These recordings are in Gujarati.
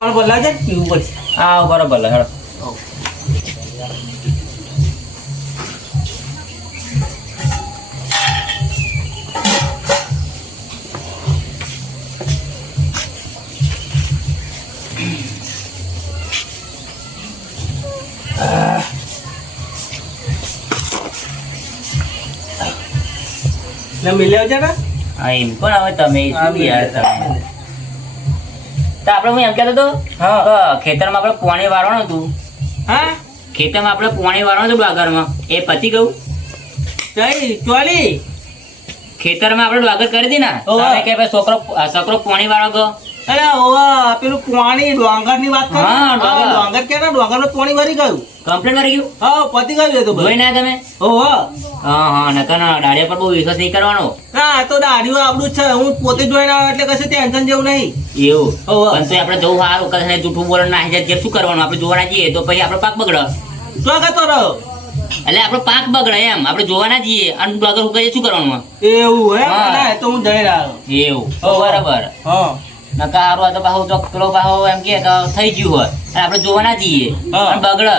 બોલા છે પીવું પડશે. હા બરોબર હેડો. ને મિલ્યો છે ને હા એમ પણ હવે તમે શું યાર તમે તો આપણે હું એમ કહેતો હતો હા. કે ખેતરમાં આપણે પાણી વાળવાનું હતું. હા ખેતરમાં આપણે પાણી વાળવાનું હતું ડાગરમાં એ પતી ગયું. કઈ ચોલી ખેતરમાં આપણે ડાગર કરી દી ને ઓહો. તમે કે ભાઈ છોકરો પાણી વાળો ગયો. અરે ઓવા પેલું પાણી ડોંગર ની વાત કરો. હા, ડોંગર. ડોંગર કે ને ડોંગર નું પાણી ભરી ગયું. કમ્પ્લેટ મારી ગયું. હા પતી ગયું એ તો જોઈ ના તમે. ઓહો હા હા નકર ના દાડિયા પર બહુ વિશ્વાસ નહીં કરવાનો. ના આ તો દાઢીઓ આપણું જ છે હું પોતે જોઈને આવ્યો એટલે કશું ટેન્શન જેવું નહીં. એવું ઓહો. પણ તો આપણે જવું સારું કદાચ જૂઠું બોલે ના જાય શું કરવાનું આપણે જોવા ના જઈએ તો પછી આપણો પાક બગડે. તો કતો રહ્યો એટલે આપણો પાક બગડે એમ આપણે જોવા ના જઈએ અને ડાગર ઉગાડીએ શું કરવાનું. એવું હે હા. ના, એ તો હું જઈ રહ્યો. એવું ઓહો. બરાબર. હા નકા હારું આ તો પાછું તો પેલો પાછો એમ કે થઈ ગયું હોય અને આપણે જોવા ના જઈએ હા. અને બગડે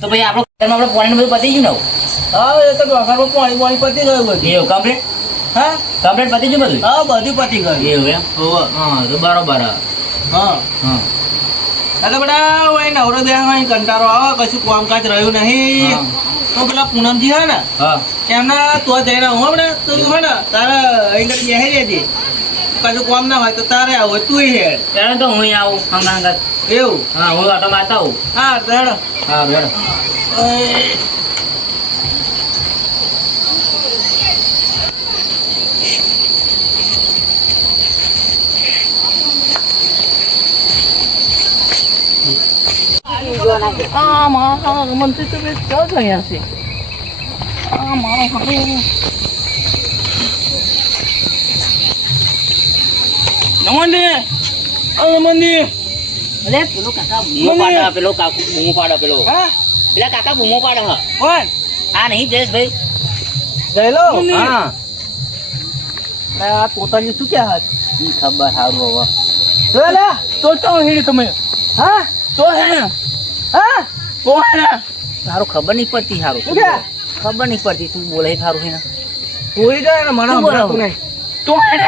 તો પછી આપણો ખેતરમાં આપણે પાણી બધું પતી ગયું ને. હા એ તો ડોંગરમાં પાણી પાણી પતી ગયું બધું. એવું કમ્પ્લીટ હા કમ્પ્લીટ પતી ગયું બધું. હા બધું પતી ગયું. એવું એમ. ઓહો હા તો બરોબર. હા હા એટલે બધા ઓય નવરો બેસવા કંટાળો આવે કશું કામકાજ રહ્યું નહીં. હા. તો પેલા પૂનમજી હે ને હા એમના તો જઈને હું હમણાં તો તું હે ને તારે અહીં આગળ બેસી રહેજે. કશું કામ ના હોય તો તારે આવો તું હેડ ત્યારે તો હું અહીં આવું હમણાં. એવું. હા હું ઓટો મારતા આવું. હા તડ હા બરાબર. મંત્રી તો ક્યાં ગયા છે નમંદી નમંદી અરે પેલો કાકા બૂમો પાડે પેલો કાકુ બૂમો પાડે પેલો હા પેલા કાકા બૂમો પાડે હા. કોણ આ નહીં જયેશભાઈ. ગયેલો હા આ પોતાની શું ક્યાં હાથ ઈ ખબર સારું હવે. તો તો હેડ તમે હા તો હે હા તો હે સારું ખબર નહીં પડતી સારું શું કે? ખબર નહીં પડતી શું બોલે સારું છે ને. હોઈ જાય ને મને શું બોલો? સંભળાતું નહીં તો હેડ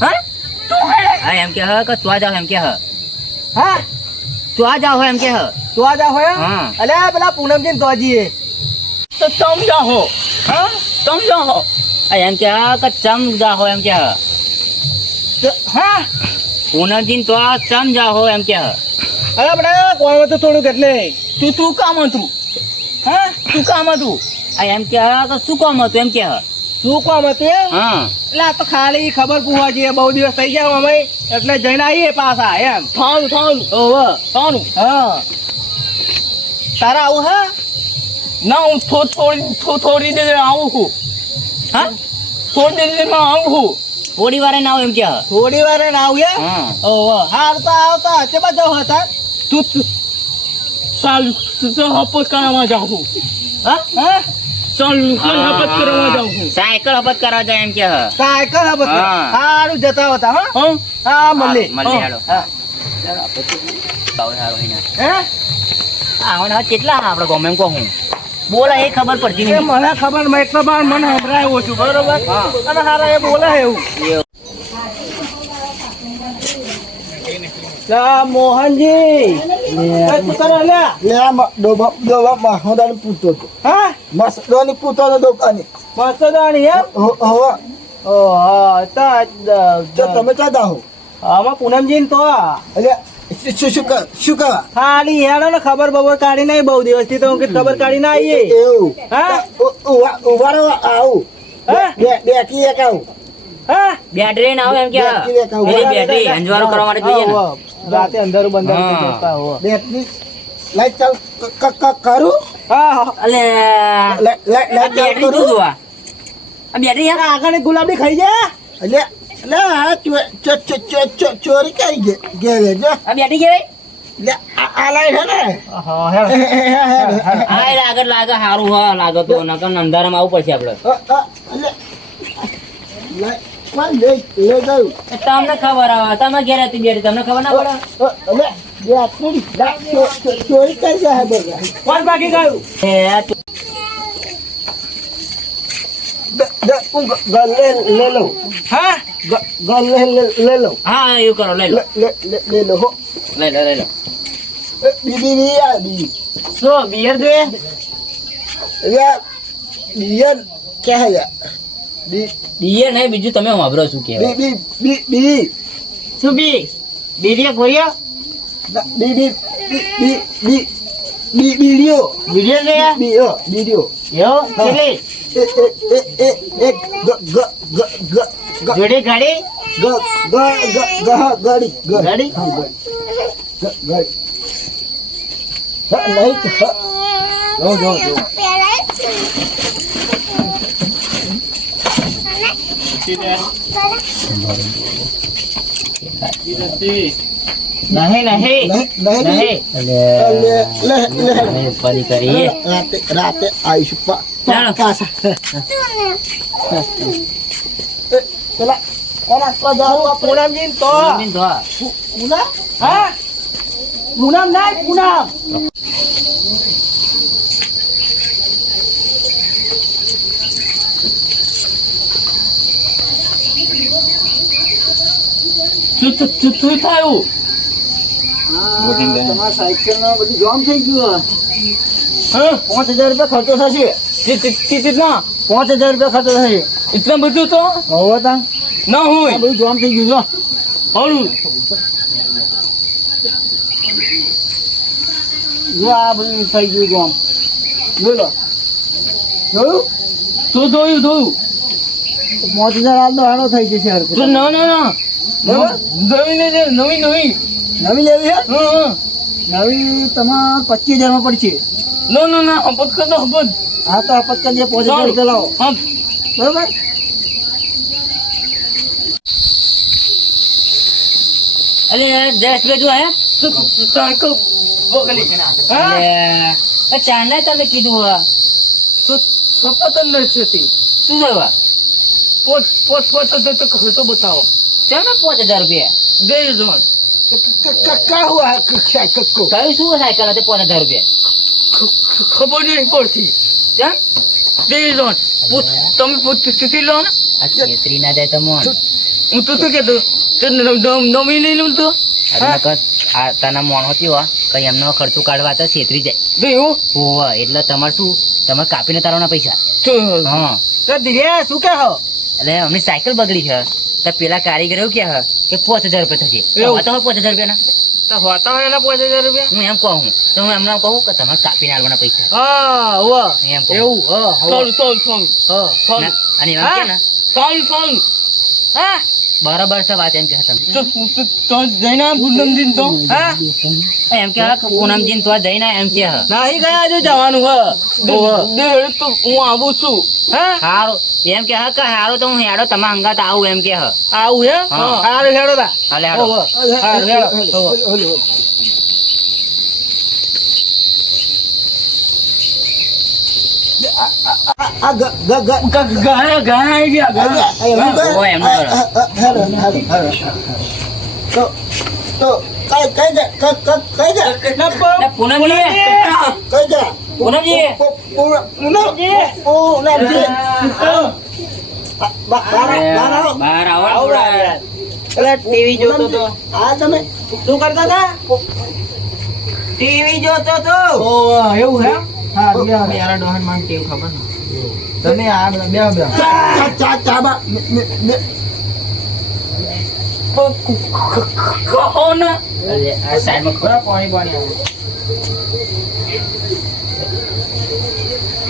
હા તો હેડ હા એમ કે હ કે ચવા જાવ એમ કે હ હા ચવા જાવ એમ કે હ. તો આ જા હોય હા. અલ્યા પેલા પૂનમજી ને તોજીએ તો તમ જાહો હા તમ જાહો આ એમ કે હ કે ચમ જાહો એમ કે હ. હા પૂનમજી તો ચમ જાહો એમ કે હ. અરે બડા કોણ હતું થોડુંક એટલે તું કામ હતું હા તું કામ હતું આ એમ કે હ કે શું કામ હતું એમ કે હ. શું કામ હતું એમ? હા એટલે આ તો ખાલી ખબર પૂછવા જઈએ બહુ દિવસ થઈ ગયા અમે એટલે જઈને આવીએ પાછા એમ થાનું ઓહો થાનું હા તારા આવું હા ના હું થોડી દેર આવું છું હા થોડી દેરમાં આવું છું થોડી વાર ના આવો એમ કે હ. થોડી વાર ને આવું એમ હા ઓહો આવતા તે બધા હતા તું સાલ હપત કરવા જાઉં છું હા હા સાલ હપત કરવા જાઉં છું સાયકલ હપત કરવા જાય એમ કે હ. સાયકલ હપત હા. સારું જતા હતા હા હા મળે મળીએ, હાલો. હા ભાવ સારો હોય ને. હે આવવાના કેટલા આપણે ગમે એમ કહું બોલે એ ખબર પડતી એ નહીં. મને ખબર મેં એટલો બાર મને સંભળાય ઓછું બરોબર હા. અને હારા એ બોલે એવું મોહનજી પુત્ર અલ્યા લે ડોબા મહોદાની પૂછતો હતો હા મસડોની પૂછતો હતો દોકાની મસ્તદાણી એમ હવે ઓહો તો તમે ક્યાં દાહો આમાં પૂનમજી તો એટલે શું કરવા ખાલી હેડો ને ખબર બબર કાઢી નહીં બહુ દિવસથી તો હું કીધું ખબર કાઢી ના આવીએ એવું હા ઉભારો આવું હા બેટરી એક આવું હા બેટરી ના આવે એમ કે હ. બેટરી લેતા આવું. એની બેટરી અંજવાળું કરવા માટે જોઈએ ને. હા, રાતે અંધારું બંધારું થઈ હા. જતા હો બેટરી લાઈટ ચાલુ કરું હા હા અલે આ લાઈટ ચાલુ બેટરી શું કરું જોવા આ બેટરી યાર આગળ એક ગુલાબી ખાઈ જા એટલે એટલે આ ચોરી કઈ ગેલે જો આ બેટરી કેવાય એટલે આ લાઈટ હે ને હા હેડ હા એટલે આગળ લાગે સારું હા લાગે તો નકર અંધારામાં આવું પડશે આપણે. એટલે પણ લે ગયું તમને ખબર આવે તમે ઘેર હતી બેરી તમને ખબર ના પડે અલે જે આટલી ચોરી કરી જાય બધા કોણ ભાગી ગયું? એ તું ગલે લે લો હા ગલે લે લો હા એવું કરો લઈ લો લે લો હો લઈ લો લઈ લો બીબી આ બી શું બિયર જોઈએ? યા બિયર કે હે યા બી બીએ નહીં બીજું તમે વાપરો શું કહેવાય બી બી બી શું બી બીડીએ ગોળીઓ બી બી બી બી બી વિડિયો વિડીયો જોઈએ? વિડિયો વિડિયો એવું કેટલી એક ગ ગ ગ ગ જોડી ગાડી ગાડી ગાડી? ગાડી નહીં જો નહીં નહીં નહીં પરી કરી રાતે આવીશું ચાલો. પાછા પેલા કોના પૂનમજી ને તો જમીન ધોવા. પૂના હા પૂનમ નહીં પૂનમ શું થયું? તમારા સાયકલ નો બધું જામ થઈ ગયું હા 5000 રૂપિયા ખર્ચો થશે કિતના 5000 રૂપિયા ખર્ચો થશે इतना બધું તો હવે તા ના હોય. બધું જામ થઈ ગયું જો સારું જો આ બધું થઈ ગયું જામ બોલો જોયું તો જોયું 5000 હાલ તો હારો થઈ જશે હર તો ના ના ના બરાબર? નવી નવી લેવી છે હા નવી તમારે 25000 માં પડશે ના ના ના અપત કરતો અપત હા તો આપત કરી 5000 રૂપિયા લાવો હા બરાબર અલે જયેશ ભાઈ તું આયા? સાયકલ બગલી છે ના હા અલે ચાંદા તમે કીધું હા તો સપત નથી શું થયું આ? પોત પોત પોત તો ખર્ચો બતાવો ચાલ ને 5000 રૂપિયા દે જોન કા હુઆ સાયકલ કો કયું શું સાયકલ હતી 5000 રૂપિયા ખબર નહીં પડતી ચાલ દે જોન તમે પોત તિથી લો ને આ છેતરી ના જાય તમોન હું તો કહેતો તે નવી લઈ લઉં તો આ તને મોણ હોતી હો કઈ એમનો ખર્ચો કાઢવા તો છેતરી જાય દેવું હોવા એટલે તમારે શું તમે કાપીને તારવાના પૈસા તો હા તો ધીરે શું કહો એટલે અમની સાયકલ બગડી છે તો પેલા કારીગર એવું કે કે 5000 રૂપિયા થશે એવું? તો 5000 રૂપિયા ના તો હોતા હોય એના 5000 રૂપિયા હું એમ કહું તો હું એમને કહું કે તમારે કાપીને આલવાના પૈસા હા વાહ એમ કહું. એવું હા ચાલ ચાલ ચાલ હા ચાલ ના, અને એમ કે ને ચાલ ચાલ હા બરાબર છે વાત એમ કે તમે તો જઈને પૂનમજી તો હા એમ કે પૂનમજી તો જઈને એમ કે નહીં ગયા જો જવાનું હ દેડ તો હું આવું છું હા હારો એમ કે હા કે હારો તો હું હેડો તમારા અંગાત આવું એમ કે આવું હે હા. હારું હેડો તા હાલે હેડો. હારું હેડો આ ગાય ગાય આવી ગયા ઓ એમ કરો. તો કઈ દે એ પૂનમજી કઈ દે પૂનમજી બહાર આવો એટલે ટીવી જોતો તો હા તમે શું કરતા હતા ટીવી જોતો તો ઓ એવું હે હા યાર ડોહન માં ટીવી ખબર ને તમે આ બે બે ચાબા કોણ અરે આ સાઈડમાં ખોરા પાણી પાણી આવે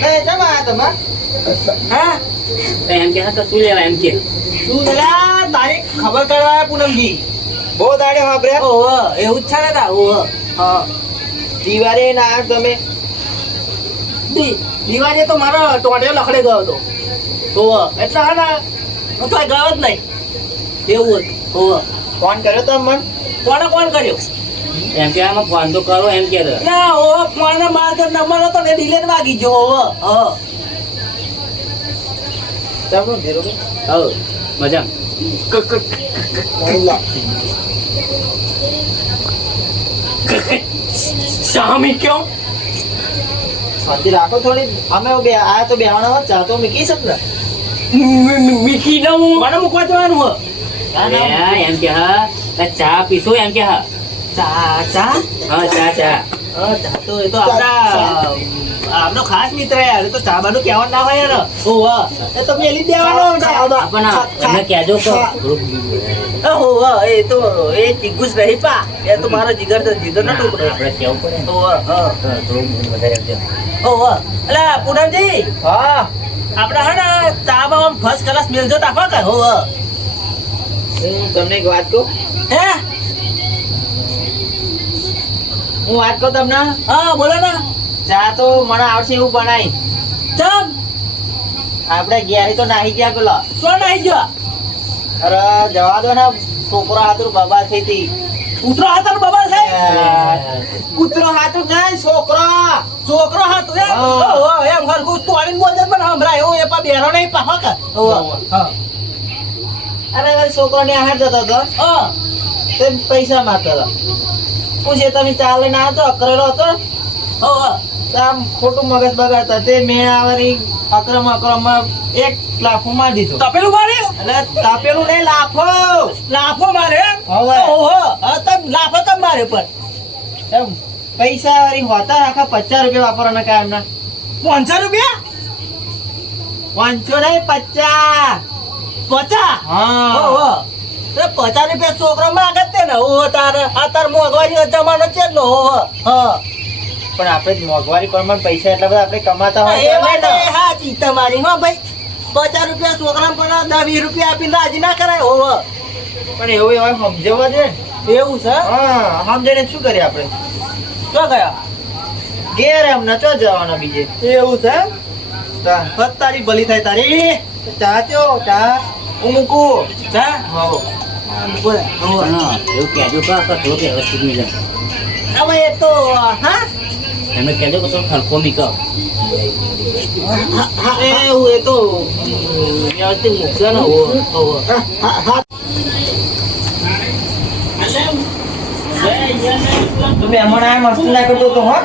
એ જમા તમા હા એમ કે હા કે શું લેવા એમ કે શું પેલા તારીખ ખબર કરવા પૂનમજી બહુ દાડે વાપરે ઓહો એવું જ છે ને તા ઓહો હા દિવાળી ના તમે દિવાળી તો મારો ટોટે લખડે ગયો હતો ઓહો એટલે હા ના હું તો ગયો જ નહીં એવું હતું ઓહો ફોન કર્યો તો મન કોને ફોન કર્યો એમ કે આમાં ફોન તો કરો એમ કે ના ઓહો ફોન માર તો નંબર હતો ને ડિલેટ વાગી ગયો ઓહો હા ચાલો ધીરો હવ મજા શામી ક્યો શાંતિ રાખો થોડી. અમે બે આ તો બેવાના હોત ચા તો મૂકી શક ને. મીઠી દઉં મને મૂકવા જવાનું હો. એમ કે હા ચા પીશો એમ કે હા ચા ચા હા ચા ચા ચા તો એ તો આપણો ખાસ મિત્ર યાર. એ તો ચા બાનું કહેવાનું ના હોય યાર. ઓહો એ તો મેલી જ દેવાનો. પણ એમને કહેજો કે ઓહો એ તો એ ચીકુસ રહી પા. એ તો મારો જીગર તો જીગર નો ટુકડો. આપણે કેવું પડે ને. ઓહો હા થોડું વધારે આપજો. ઓહો એટલે પૂનમજી હા આપણે હે ને ચામાં આમ ફર્સ્ટ ક્લાસ મેલજો તાપા કે. ઓહો હું તમને એક વાત કહું. હે હું વાત કહું તમને. હા બોલો ને. ચા તો મને આવશે એવું બનાવી. ચમ આપણે ઘેરી તો નાહી ગયા પેલા. શું નાહી ગયા? અરે જવા દો ને. છોકરો હાથુર બબાલ થઈ હતી. કૂતરો હાથુર બબાલ થઈ? કૂતરો હાથુર નહીં છોકરો. છોકરો હાથુર એમ હરખું તોડીને બોલજે પણ હમણાં હું એ પા બેરો નહીં પાહો કે. અરે છોકરો ને હાથ જતો હતો. તે પૈસા માંગતો હતો. પૂછે તમે ચાલે ના હતો અકરેલો હતો. આમ ખોટું મગજ બગાડતા તે મેં આવરી અક્રમ એક લાફો મારી દીધો. તાપેલું માર્યું? એટલે તાપેલું નહીં લાફો. લાફો મારે? ઓહો તમ લાફો તમ મારે પણ એમ પૈસા વાળી હોતા આખા 50 રૂપિયા વાપરવાના કાયમ ના. 500 રૂપિયા? 500 નહીં 50. 50? હા ઓહો 50 રૂપિયા છોકરો માંગે તે ને. ઓહો તારે આ મોંઘવારી જમાનો છે ને. ઓહો હા પણ આપણે મોંઘવારી પ્રમાણે પૈસા એટલા બધા આપણે કમાતા હોય. એ વાત સાચી તમારી. હા ભાઈ 50 રૂપિયા છોકરા પણ 10-20 રૂપિયા આપીને રાજી ના કરાય. ઓહો પણ એવું એવા સમજવા દે. એવું છે? હા સમજાઈને શું કરીએ આપણે. શું ગયા ઘેર એમને ચો જવાના બીજે. એવું છે? તારી ભલી થાય તારી. ચા ચો ચા હું મૂકું. ચા હા મૂકો. એવું કહેજો કે થોડું વ્યવસ્થિત મિલે. હવે એ તો હા એમને કહેજો કે થોડું ખર્ચો મીકો. એવું એ તો વ્યવસ્થિત મૂકશે ને. તું મહેમાન આયા મસ્ત ના કરતો તો હા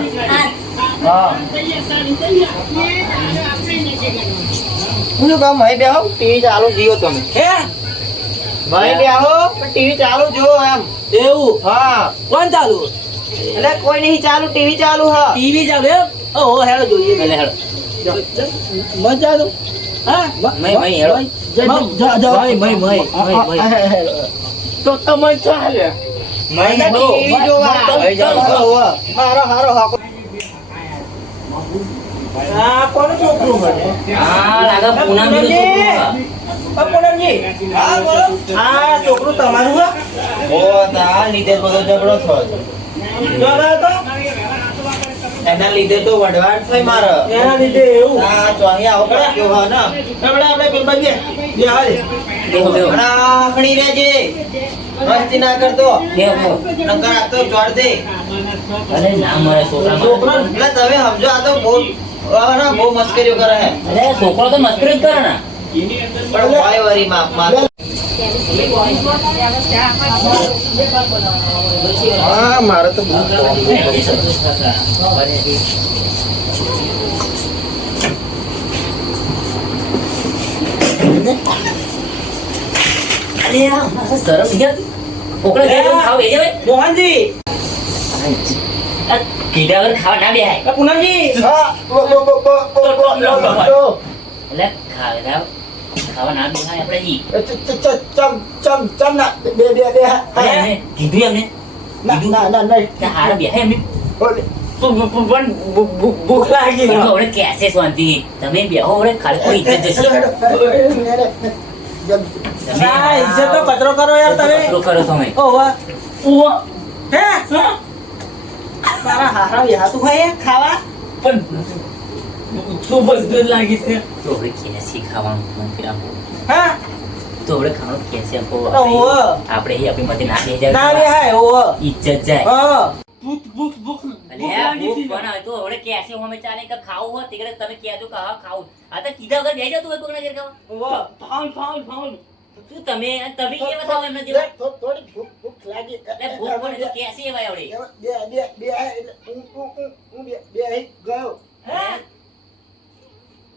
હું શું કામ ભાઈ બેહો ટીવી ચાલુ જીઓ તમે. હે ભાઈ બેહો ટીવી ચાલુ જો એમ. એવું? હા. કોણ ચાલુ? એટલે કોઈ નહીં ચાલુ. ટીવી ચાલુ. હા ટીવી ચાલુ એમ. ઓહો હેડો જોઈએ પેલે હેડો. મજા દો. હા મય હેડો. મય તો તમે ચાલે ટીવી જોવા. મારો હારો હાકો. આ કોણ છોકરું છે? હા લાગે પૂનમજી. પૂનમજી હા બોલો. આ છોકરું તમારું છે? ઓ તા લીધે બધો ઝઘડો થયો. ઝઘડો તો એના લીધે તો વડવાટ થઈ મારો. એના લીધે એવું? હા તો અહીંયા આવો પડ્યો હા ને. આપણે પેલ બાજુ બે હાલે. આખણી રહેજે. મસ્તી ના કરતો. નકર આ તો ચોડ દે. અરે ના મળે છોકરા. છોકરો એટલે તમે સમજો આ તો બહુ મસ્કરીઓ કરે હે. અરે છોકરો તો મસ્કરી જ કરે ને. પણ ભાઈ વરી માપ માર. હા મારે તો સરસ ગયા કોકડા જે ખાવ એ જાય મોહનજી કીધા વગર ખાવા ના બેહાય. પૂનમજી એટલે ખાવા ના બેહાય આપણે જી. કીધું એમને કે હારા બેહાય એમને. ભૂખ લાગી. હવે કેસે શાંતિ તમે બેહો હવે ખાલી કોઈ ઇજ્જત જશે. ઇજ્જત તો કચરો કરો યાર તમે. કચરો કરો તમે. ઓવા હે તારા હારા બેહાતું હોય ખાવા. પણ શું બસ લાગી છે તો હવે કેસી ખાવાનું મન આપો. હા તો હવે ખાવાનું કેસી આપો. ઓહો આપણે એ આપણી માટે ના દે જાય. ના બેહાય. ઓહો ઇજ્જત જાય. હા ભૂખ પણ આવે તો હવે કેસી અમે ચાલે કે ખાવું હોય તીકડે તમે કહેજો કે હા ખાવું. આ તો કીધા વગર બેસી જતું હોય કોકના ઘેર ખાવા. ઓહો ફાઉલ શું તમે કેવા થાવ એમના જેવા? થોડી ભૂખ લાગી એટલે ભૂખ પડે તો કેસી એવાય આવડે. બે ગયો હે?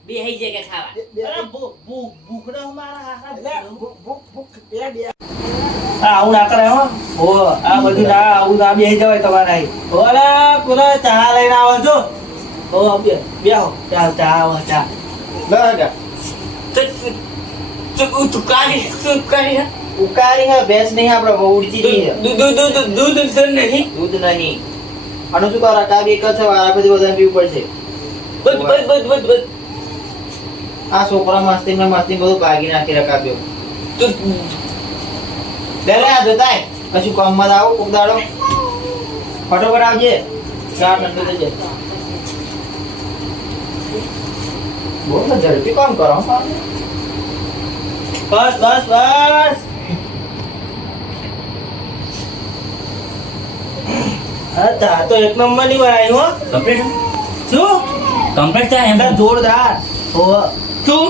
બેહી જાય કે ખાવા. અરે ભૂખડો મારા હારા ભૂખ બે આવું ના કરે હો. ઓ આ બધું ના આવું ના બેસી જવાય તમારે અહીં. ઓલા પેલા ચા લઈને આવો છો. ઓ બેહો ચા આવો ચા. બરાબર. ચુકારી ઉકારી હે ભેંસ નહીં આપણે ઉડતી નહીં. દૂધ નહીં. દૂધ નહીં. આનું શું કરો કાબી એક છે વારા પછી બધાને પીવું પડશે. બસ. આ છોકરા મસ્તી બધું ભાગી નાખી રકાબ્યો. લે આ જોતાય કશું કામમાં આવો કોક દાડો ફટોફટ આવજે. ચા ઠંડુ થઈ જાય. બહુ ઝડપી કામ કરો. બસ હા તો એક નંબર ની બનાવી હો. કમ્પ્લીટ શું કમ્પ્લીટ ચા એમ. જોરદાર. ઓ શું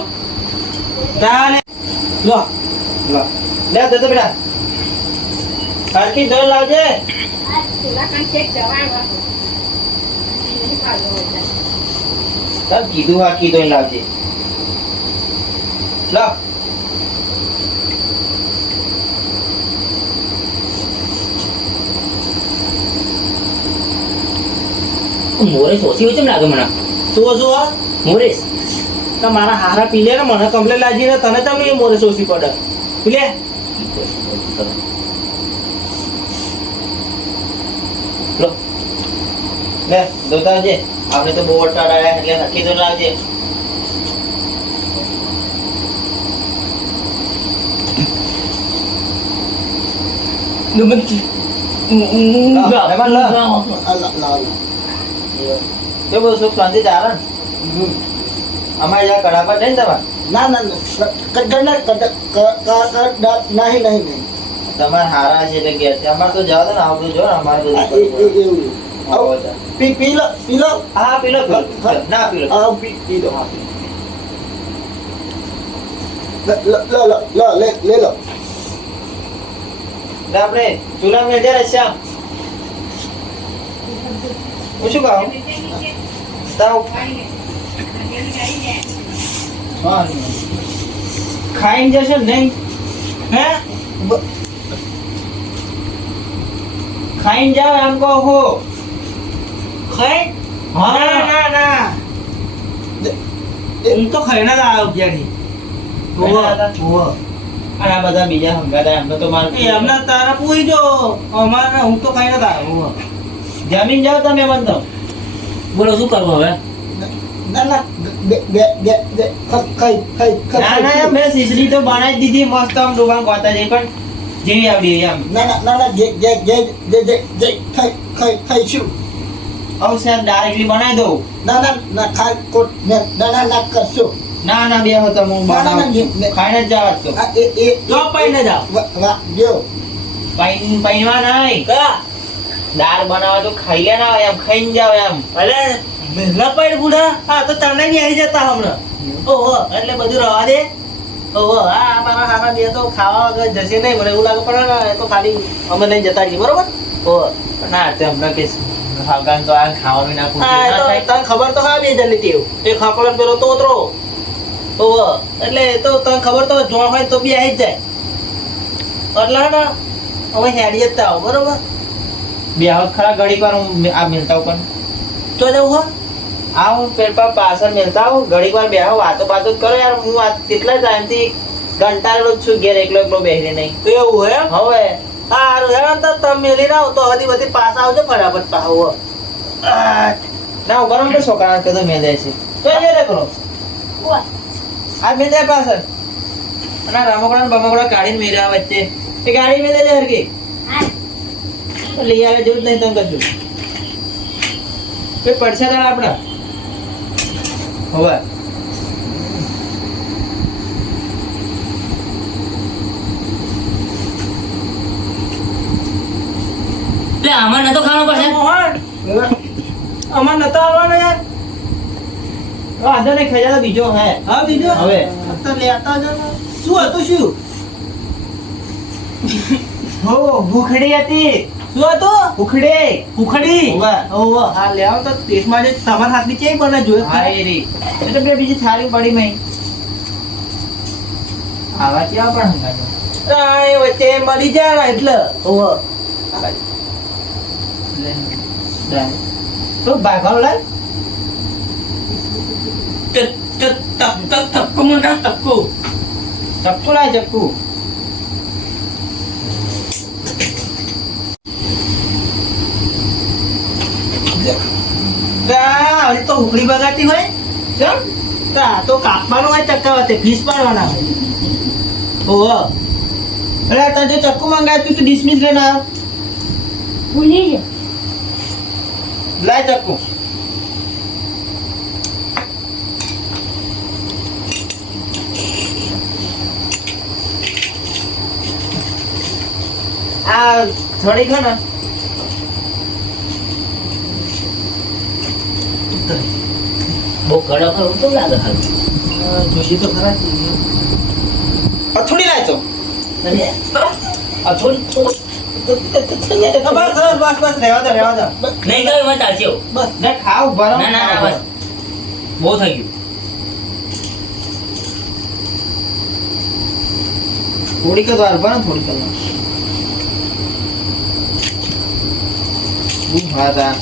ચા લે લો લે દે તો બેટા. હરખી દળ લાવજે. તબ કીધું હા કીધું લાવજે. લો મોરેશ ઓછી હોય કેમ લાગે મને? શું મોરેશ મારા હારા પી લે ને મને કમ્પ્લેટ લાગી ને તને તમે એ મોરે સોસી પડે પી લે. લો લે દોતા આવજે. આપણે તો બહુ અટાડાયા એટલે નક્કી તો લાવજે. એ બહુ સુખ શાંતિ ચાલે ને અમારે જ્યાં કડાપા છે ને તમારે નહીં તમારે હારા છે એટલે ઘેર છે. અમારે તો જાવ ને આવતું જો ને અમારે બધું પી લો હા પીલો ના પીલો પી લો લે લો આપણે ચૂલા મેં જયારે શ્યામ હું શું કહું ખાઈને જશે ને નહીં હે ખાઈને જાવ એમ કહો હો ખાઈ ના એમ તો ખાઈને જ આવ્યો ક્યાંથી. અને આ બધા બીજા હંગાતા એમને તો મારે એમને તારા પૂરી જો અમારે હું તો ખાઈને જ આવ્યો. જમીન જાઓ તમે મન તો બોલો શું કરવું હવે? ના મેં ખીચડી તો બનાવી દીધી મસ્ત આમ ડોબા ગોતા જઈ પણ જેવી આવડી એમ. ખાઈશું હવે સાહેબ ડાયરેક્ટલી બનાવી દઉં. કરશું ના બે હતો હું ખાઈને જ જાવ તો પૈને જાવ પૈવા નહીં દાળ બનાવવા તો ખાઈ લે ના એમ ખાઈને જાવ એમ. અરે લપડ બુઢા હા તો તને બી આવી જતા હમણાં. ઓહો એટલે બધું રવા દે. ઓહો હા મારા હારા બે તો ખાવા વગર જશે નહીં મને એવું લાગે પણ તો ખાલી અમે લઈને જતા રહીએ બરોબર. ઓહો ના તે હમણાં કે ખાવાનું તો આ ખાવાનું નાખું તને ખબર તો હા બે જણની ટેવ એ ખાકડો પેલો તોતરો. ઓહો એટલે તો તને ખબર તો જોણ હોય તો બી આવી જ જાય એટલે ને હવે હેડી જ આવો બરોબર. બે હાથ ખરા ઘડીક વાર હું આ મિલતા પણ તો જવું હો આવું પેપર પાછળ મિલતા આવું ઘડીક વાર બે વાતો બાતો કરો યાર. હું કેટલા ટાઈમથી કંટાળેલો જ છું ઘેર એકલો બેસીને નહીં. એવું હે હવે સારું હેરાન તો તમે મેલી ના તો હજી બધી પાછા આવજો ફટાફટ પાહો ના ઉભા રહો છોકરા કદો મેં જાય છે તો એ કરો આ મેં જાય પાછળ અને રમકડા ને બમકડા કાઢીને મેળ્યા વચ્ચે એ ગાડી મેં જાય હરકી લઈ આવે જેવું જ નહીં તમે કશું કોઈ પડશે તાર આપડે હવે એટલે આમાં નતો ખાવાનો પડશે. અમાર નતો આવવાનો યાર વાંધો નહીં ખાઈ જતો બીજો હે હા બીજો હવે તો લેતા જ શું હતું શું હો ભૂખડી હતી. શું હતું? ભૂખડી. ઓવા. હા લે આવો તો ટેસ્ટમાં જે તમારા હાથની ચેક બને જોયો. હા એ રી. એટલે બે બીજી થાળી પડી મઈ. આવા કેવા પણ હંગાજો. આ એ વચ્ચે મળી જાય ને એટલે. ઓવા. લે. ડાય. તો ભાગો લાય. તપકો મંગા તપકો. ચક્કુ લાય ચક્કુ. હવે તો ઉકળી બગાડતી હોય ચમ તો આ તો કાપવાનું હોય ચક્કા ફીસ પાડવાના હોય. ઓહો અરે તને જો ચક્કુ મંગાવ્યું તું ડિસમિસ લઈને આવ્યો. ભૂલી ગયો. લાય ચક્કુ. આ થોડી ઘણા બહુ કડક હોય તો લાગે હાલ. જોઈએ તો ખરા. થોડી લાય તો આ થોડી બસ રહેવા દો નહીં ગયું એમાં ચાલશે એવું. બસ ને ખાવ ભરો. ના ના ના બસ બહુ થઈ ગયું. થોડીક જ વાર ભરો થોડીક જ વાર. ભાતા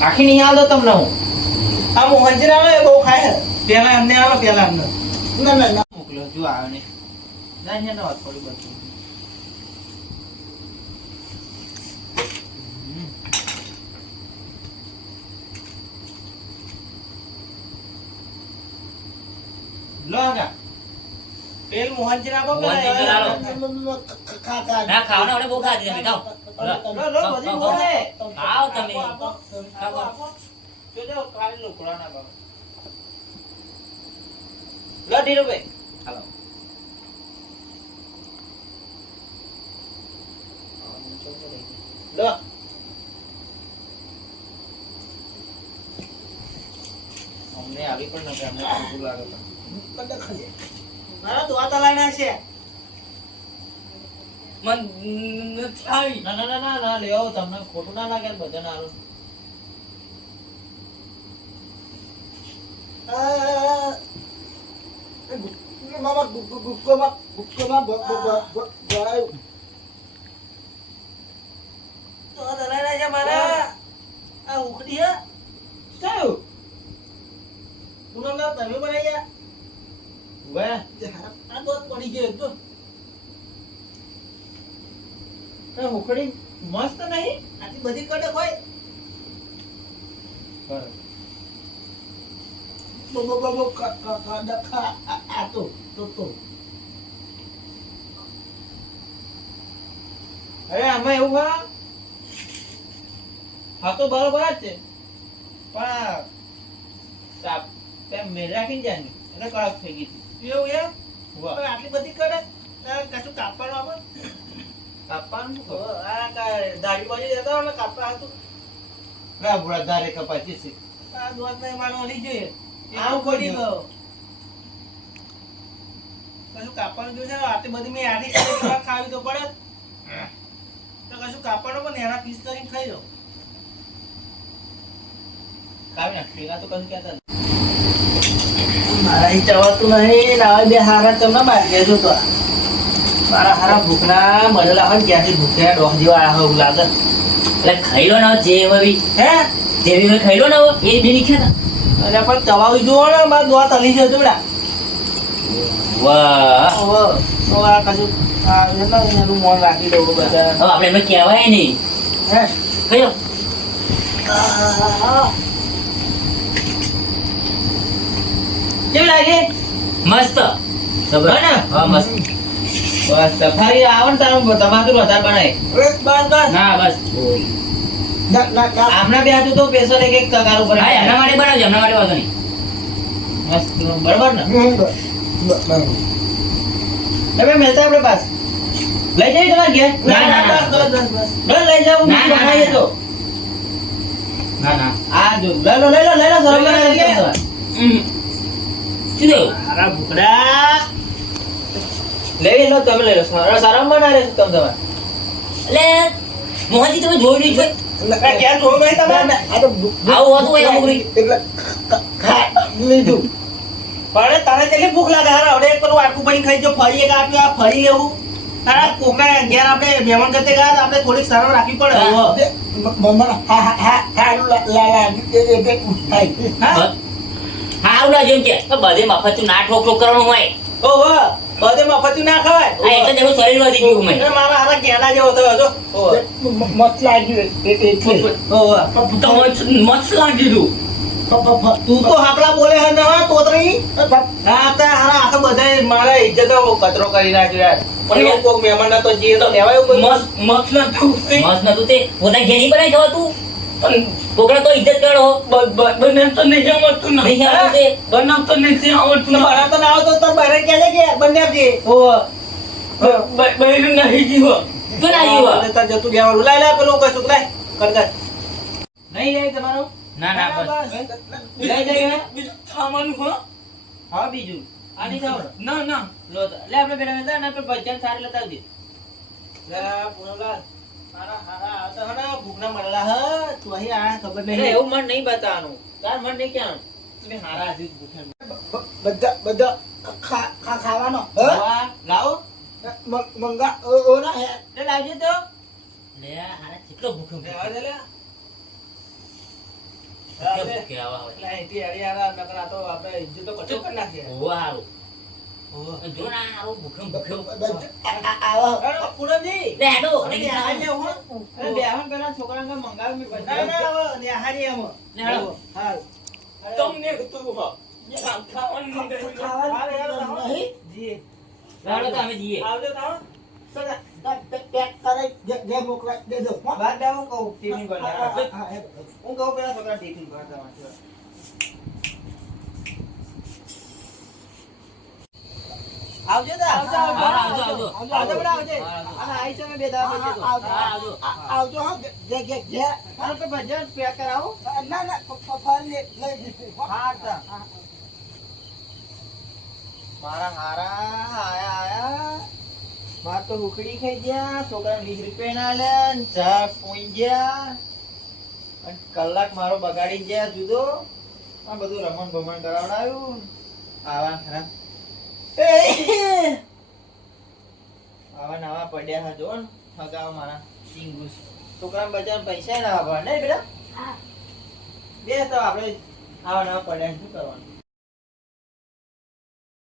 આખી નહીં આવતો તમને હું. આ મોહનજી આવે બહુ ખાય. પેલા અમને આવે પેલા અમને ના મોકલો જો આવે ને ના છે ના થોડી બધું. લો આગા પેલ મોહનજી ના બોલ મોહનજી ના લાલો. કાકા ના ખાવ ને આપણે બહુ ખાધી તમે ખાઓ. લો બધી બોલે ખાઓ તમે. જો જો ખાલી લો કોરાના બાબા. લો ઢીરો ભાઈ હાલો. લો અમને આવી પણ નથી. અમને ભૂખ લાગે તો મારા દોતા લઈને છે. મન નથી ના ના ના ના ના લેવો તમને ખોટું ના લાગે બધા ના આલો. મામા ગુક્કોમાં ગળાયું. તો દલાલા છે મારા આ ઉખડી હે સારું પુનમ તમે બનાવ્યા વાહ આ દોત પડી ગયો તો આ ઉખડી મસ્ત નહીં આટલી બધી કડક હોય અરે આમાં એવું હા તો બરોબર જ છે પણ મેળ રાખીને જાય ને એટલે કડક થઈ ગઈ હતી એવું એમ પણ આટલી બધી કડક કશું કાપવાનું આપણે કાપવાનું આ દાઢી બાજુ જતા હોય કાપવા હતું બુડા ધારે કપાતી છે આ દોત ને માનો નહીં જોઈએ આમ પડી ગયો કશું કાપવાનું જોઈશે આટલી બધી મેં આડી ખાવી તો પડે તો કશું કાપવાનું પણ એના પીસ કરીને ખાઈ દો કાવી નાખ પેલા તો કશું કહેતા મારા અહીં ચવાતું નહીં ના બે હારા તમને બહાર ગયો તો મારા હારા ભૂખના મળેલા હોય ક્યાંથી ભૂખ્યા ડોહ જેવા આવ્યા હોય એવું લાગે એટલે ખાઈ લો ને જે હવે હે જેવી હોય ખાઈ લો ને એ બી નહીં ખાતા. એટલે પણ ચવાવી જુઓ ને મારા દોવા તલી છે જોડા વાહ તો આ કશું એનું મોન રાખી દઉં બધા હવે આપણે એમને કહેવાય નહીં. હે ખાઈ લો. કેવી લાગે મસ્ત જબર. હા ને? હા મસ્ત. બસ સફારી આવે ને તારું તમાકુ વધારે બનાય બસ બસ ના બસ આપણા બે હાથું તો સ્પેશિયલ એક તગાર ઉપર હા એમના માટે બનાવજો એમના માટે વાંધો નહીં. મસ્ત બરાબર ને તમે મળતા આપણે પાસ લઈ જઈ તમારે ઘેર ના, ના, ના. બસ લઈ જાવ ના, ના, ના. તો ના ના આ જો લઈ લો સરળ શું થયું? મારા ભૂખડા લઈ લો તમે લઈ લો સારા ના રહેશે તમે તમારે એટલે મોહનજી તમે જોઈ નહીં જોઈ ક્યાં જોયું નહીં તમે આ તો આવું હતું હોય અમુક રીત. એટલે લીધું પણ તારે કેટલી ભૂખ લાગે હારા હવે એક પેલું આટલું પડી ખાઈ જો ફરી એક આપ્યું આ ફરી એવું તારા કોકા ઘેર આપણે મહેમાન કરતે ગયા તો આપણે થોડીક સરળ રાખવી પડે હવે. મમ્મા હારું લાગ્યું એ બે ઉઠાઈ હા હારું લાગ્યું એમ કે બધે મફત ના ઠોક ઠોક કરવાનું હોય ઓહો બધે મફતી ના ખવાય આ એટલે જ એનું શરીર વધી ગયું મેં એ મારા હારા કેળા જેવો થયો હતો ઓહો મસ્ત લાગ્યું એટલે ઓહો તો મસ્ત લાગ્યું તું તો હાકલા બોલે હે ને હા તોતરી હા તા હારા આખા બધા મારા ઇજ્જત કચરો કરી નાખ્યો યાર પણ એવું કોક મહેમાન ના તો જે તો લેવાય એવું બધું. મસ્ત નતું તે પોતા ઘેર નહીં બનાવી જવા તું પણ છોકરા તો ઇજ્જત કરો બને તો નહીં આવડતું ને નહીં આવડતું તે બનાવતો નથી આવડતું તો બહાર તો ના આવતો તો બહાર ક્યાં જાય કે બંને આપજે ઓહો બૈરું નહીં જીવો તો ના જીવા એટલે તાર જતું લેવાનું લાય લાય પેલું કશું લાય કર નહીં જાય તમારું ના ના બસ લઈ જાય બીજું ખાવાનું હો હા બીજું આની જાવ ના ના લો તો લે આપણે બેટા હતા ને ભજન સારી લેતા આવજે લે પુનોલાલ મારા હારા આ તો હના ભૂખના મળલા હ તું અહીં આ ખબર નહીં એવું મન નહીં બતાવાનું તાર મન નહીં ક્યાં તમે હારા હજી ભૂખે બધા ખાવાનો વાહ લાવો મંગા ઓ ના હે લે લાવજે તો લે હારા કેટલો ભૂખ્યો લેવા દે લે ભૂખ્યો આવા હોય લે એથી અરે યાર નકરા તો આપણે ઇજ્જત તો કચો કરી નાખીએ ઓવા હારું ઓહો જો ના આવું ભૂખ્યો આવો અરે પૂનમજી લે હેડો અરે બેહારી આવો અરે બેહાન પેલા છોકરાને મંગાવી મે ના ના હવે નેહારી આમ લે હેડો હાલ તમને તું હો ખાવાનું નહીં ખાવાનું નહીં જી હેડો તો અમે જઈએ આવજો તાવ પેક કરે જે મોકલા દે દો બાદ દાવ કહું ટિફિન બનાવ હું કહું પેલા છોકરા ટિફિન બનાવવા આવજો તો આવજો આવજો આવજો બેટા આવજે અને આઈ છે મે બે દાવા પછી તો આવજો આવજો હા જે અને તો ભજન પેક કરાવો ના ના ફરી લઈ દીધું હા તા મારા હારા આયા માર તો ઉકડી ખાઈ ગયા છોકરા 20 રૂપિયા ના લે ચા પોઈ ગયા અને કલાક મારો બગાડી ગયા જુદો આ બધું રમણ ભમણ કરાવડાયું આવા ખરા આવા નવા પડ્યા હા જો ને હગાવ મારા સિંગુસ છોકરા બજાર પૈસા ના વાપરવા નહીં બેટા બે તો આપણે આવા નવા પડ્યા શું કરવાનું